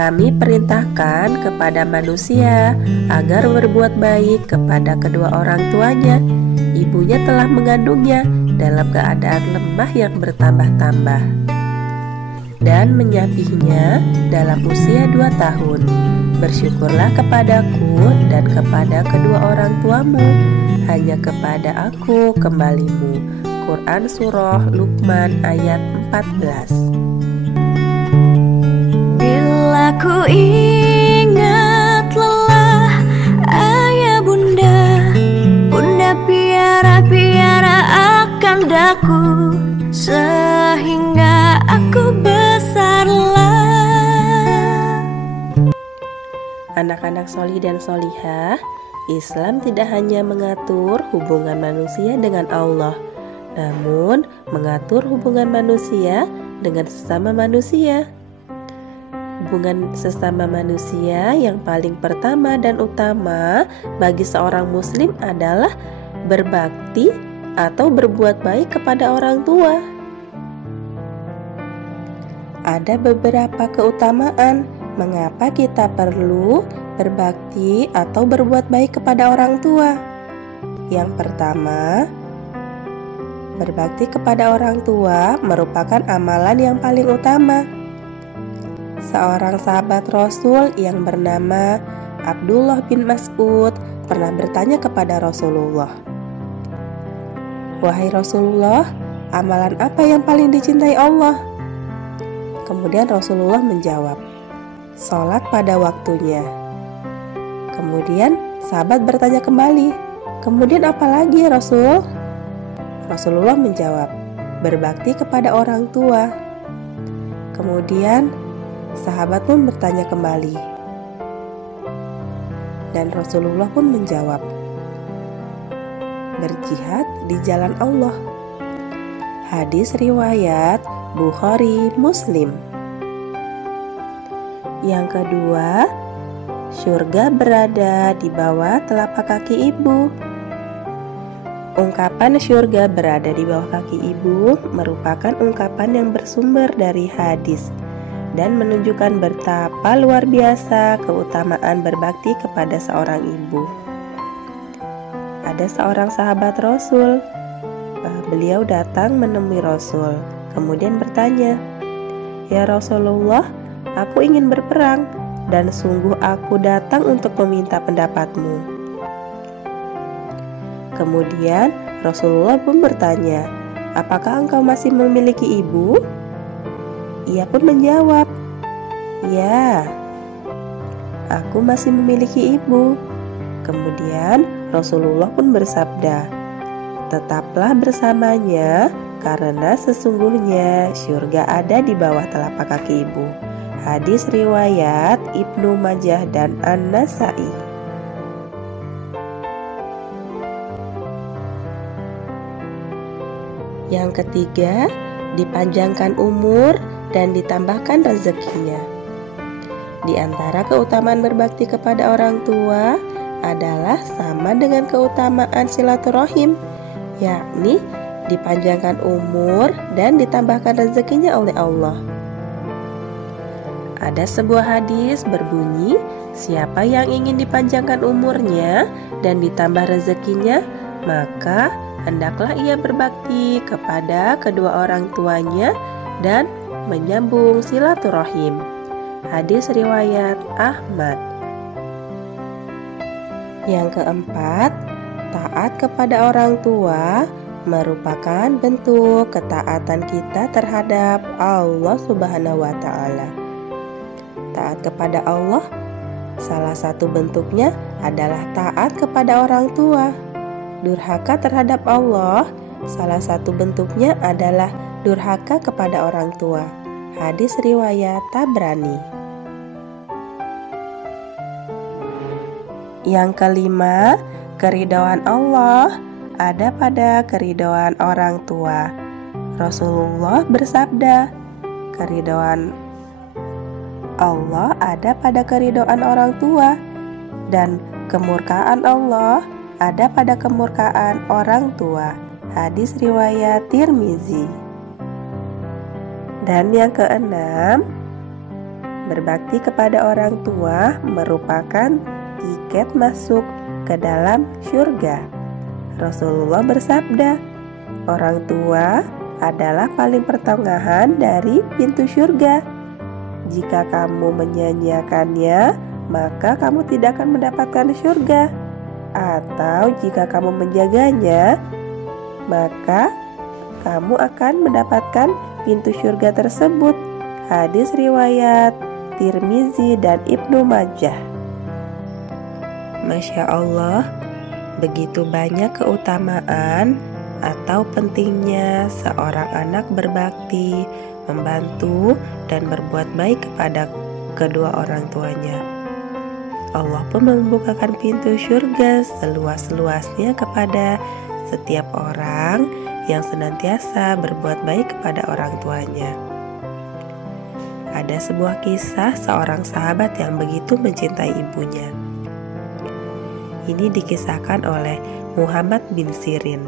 kami perintahkan kepada manusia agar berbuat baik kepada kedua orang tuanya. Ibunya telah mengandungnya dalam keadaan lemah yang bertambah-tambah dan menyapihnya dalam usia 2 tahun. Bersyukurlah kepadaku dan kepada kedua orang tuamu, hanya kepada aku kembalimu. Quran Surah Luqman ayat 14. Bila ku ingat lelah ayah bunda, bunda piara-piara akan daku, sehingga aku besarlah. Anak-anak solih dan solihah, Islam tidak hanya mengatur hubungan manusia dengan Allah, namun mengatur hubungan manusia dengan sesama manusia. Hubungan sesama manusia yang paling pertama dan utama bagi seorang muslim adalah berbakti atau berbuat baik kepada orang tua. Ada beberapa keutamaan mengapa kita perlu berbakti atau berbuat baik kepada orang tua. Yang pertama, berbakti kepada orang tua merupakan amalan yang paling utama. Seorang sahabat Rasul yang bernama Abdullah bin Mas'ud pernah bertanya kepada Rasulullah, "Wahai Rasulullah, amalan apa yang paling dicintai Allah?" Kemudian Rasulullah menjawab, "Sholat pada waktunya." Kemudian sahabat bertanya kembali, "Kemudian apa lagi ya Rasul?" Rasulullah menjawab, "Berbakti kepada orang tua." Kemudian sahabat pun bertanya kembali, dan Rasulullah pun menjawab, "Berjihad di jalan Allah." Hadis riwayat Bukhari, Muslim. Yang kedua, surga berada di bawah telapak kaki ibu. Ungkapan surga berada di bawah kaki ibu merupakan ungkapan yang bersumber dari hadis dan menunjukkan betapa luar biasa keutamaan berbakti kepada seorang ibu. Ada seorang sahabat Rasul. Beliau datang menemui Rasul, kemudian bertanya, "Ya Rasulullah, aku ingin berperang dan sungguh aku datang untuk meminta pendapatmu." Kemudian Rasulullah pun bertanya, "Apakah engkau masih memiliki ibu?" Ia pun menjawab, "Ya, aku masih memiliki ibu." Kemudian Rasulullah pun bersabda, "Tetaplah bersamanya, karena sesungguhnya surga ada di bawah telapak kaki ibu." Hadis riwayat Ibnu Majah dan An-Nasa'i. Yang ketiga, dipanjangkan umur dan ditambahkan rezekinya. Di antara keutamaan berbakti kepada orang tua adalah sama dengan keutamaan silaturahim, yakni dipanjangkan umur dan ditambahkan rezekinya oleh Allah. Ada sebuah hadis berbunyi, siapa yang ingin dipanjangkan umurnya dan ditambah rezekinya, maka hendaklah ia berbakti kepada kedua orang tuanya dan menyambung silaturahim. Hadis riwayat Ahmad. Yang keempat, taat kepada orang tua merupakan bentuk ketaatan kita terhadap Allah Subhanahu wa Ta'ala. Taat kepada Allah, salah satu bentuknya adalah taat kepada orang tua. Durhaka terhadap Allah, salah satu bentuknya adalah durhaka kepada orang tua. Hadis riwayat Tabrani. Yang kelima, keridhaan Allah ada pada keridhaan orang tua. Rasulullah bersabda, keridhaan Allah ada pada keridhaan orang tua, dan kemurkaan Allah ada pada kemurkaan orang tua. Hadis riwayat Tirmizi. Dan yang keenam, Berbakti kepada orang tua merupakan tiket masuk ke dalam surga. Rasulullah bersabda, orang tua adalah paling pertengahan dari pintu surga. Jika kamu menyanyiakannya, maka kamu tidak akan mendapatkan surga. Atau jika kamu menjaganya, maka kamu akan mendapatkan pintu surga tersebut. Hadis riwayat Tirmizi dan Ibnu Majah. Masya Allah, begitu banyak keutamaan atau pentingnya seorang anak berbakti, membantu, dan berbuat baik kepada kedua orang tuanya. Allah pun membukakan pintu surga seluas-luasnya kepada setiap orang yang senantiasa berbuat baik kepada orang tuanya. Ada sebuah kisah seorang sahabat yang begitu mencintai ibunya. Ini dikisahkan oleh Muhammad bin Sirin.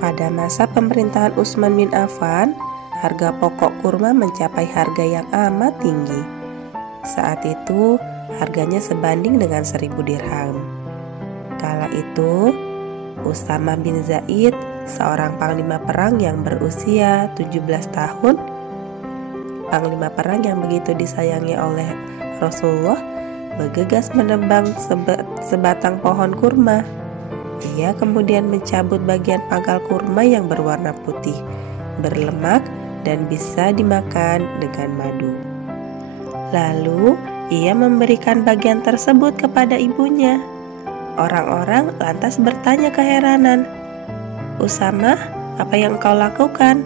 Pada masa pemerintahan Utsman bin Affan, harga pokok kurma mencapai harga yang amat tinggi. Saat itu harganya sebanding dengan 1.000 dirham. Kala itu Usama bin Zaid, seorang panglima perang yang berusia 17 tahun, panglima perang yang begitu disayangi oleh Rasulullah, bergegas menebang sebatang pohon kurma. Ia kemudian mencabut bagian pangkal kurma yang berwarna putih, berlemak, dan bisa dimakan dengan madu. Lalu ia memberikan bagian tersebut kepada ibunya. Orang-orang lantas bertanya keheranan, "Usama, apa yang engkau lakukan?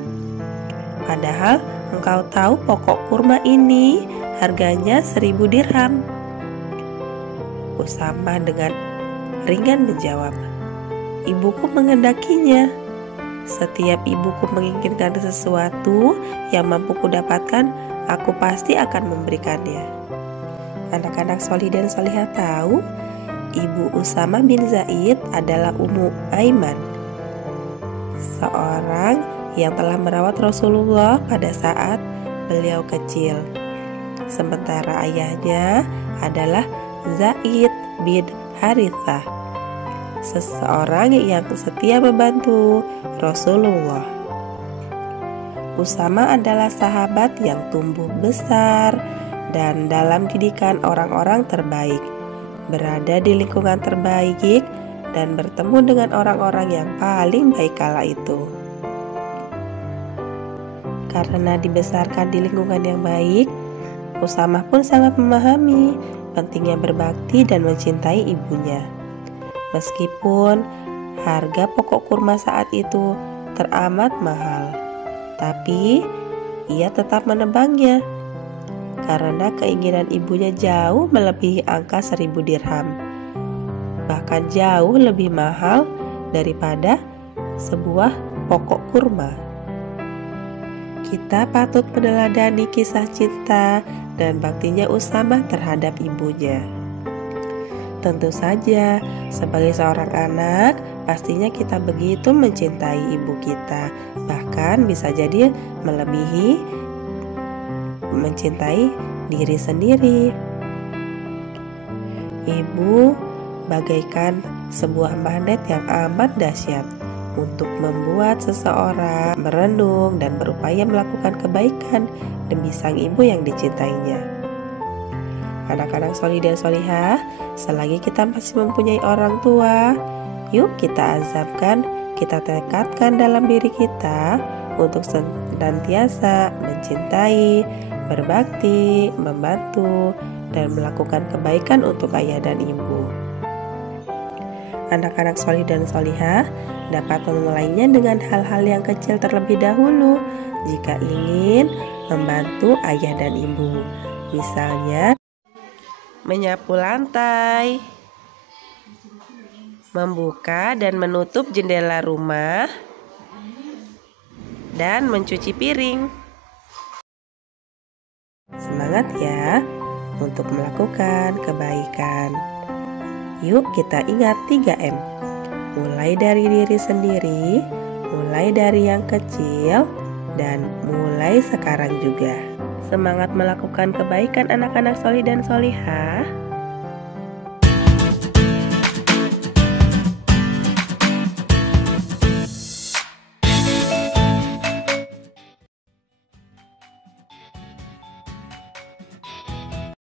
Padahal engkau tahu pokok kurma ini harganya 1.000 dirham." Usama dengan ringan menjawab, "Ibuku menghendakinya. Setiap ibuku menginginkan sesuatu yang mampu kudapatkan, aku pasti akan memberikannya." Anak-anak solih dan solihah tahu, ibu Usama bin Zaid adalah Ummu Aiman, seorang yang telah merawat Rasulullah pada saat beliau kecil. Sementara ayahnya adalah Zaid bin Harithah, seseorang yang setia membantu Rasulullah. Usama adalah sahabat yang tumbuh besar dan dalam didikan orang-orang terbaik, berada di lingkungan terbaik, dan bertemu dengan orang-orang yang paling baik kala itu. Karena dibesarkan di lingkungan yang baik, Usama pun sangat memahami pentingnya berbakti dan mencintai ibunya. Meskipun harga pokok kurma saat itu teramat mahal, tapi ia tetap menebangnya karena keinginan ibunya jauh melebihi angka 1.000 dirham, bahkan jauh lebih mahal daripada sebuah pokok kurma. Kita patut meneladani kisah cinta dan baktinya Usama terhadap ibunya. Tentu saja, sebagai seorang anak, pastinya kita begitu mencintai ibu kita, bahkan bisa jadi melebihi mencintai diri sendiri. Ibu bagaikan sebuah magnet yang amat dahsyat untuk membuat seseorang merenung dan berupaya melakukan kebaikan demi sang ibu yang dicintainya. Anak-anak solih dan solihah, selagi kita masih mempunyai orang tua, yuk kita azamkan, kita tekadkan dalam diri kita untuk senantiasa mencintai, berbakti, membantu, dan melakukan kebaikan untuk ayah dan ibu. Anak-anak solih dan solihah dapat memulainya dengan hal-hal yang kecil terlebih dahulu jika ingin membantu ayah dan ibu. Misalnya, menyapu lantai, membuka dan menutup jendela rumah, dan mencuci piring. Semangat ya untuk melakukan kebaikan. Yuk kita ingat 3M. Mulai dari diri sendiri, mulai dari yang kecil, dan mulai sekarang juga. Semangat melakukan kebaikan anak-anak solih dan solihah.